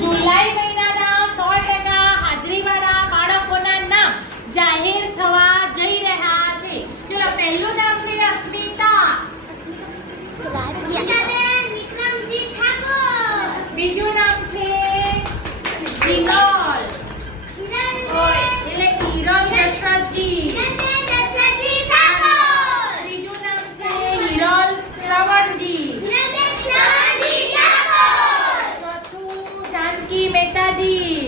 જુલાઈ મહિનાના 100% હાજરીવાળા બાળકોના નામ જાહેર થવા જઈ રહ્યા છે. ચલો, પહેલું નામ છે અસ્મિતા. બીજું નામ છે હિરોલ. એટલે હિરોલ દશરથજી. ત્રીજું નામ છે હિરોલ શ્રવણજી. ચોથું જાનકી મહેતાજી.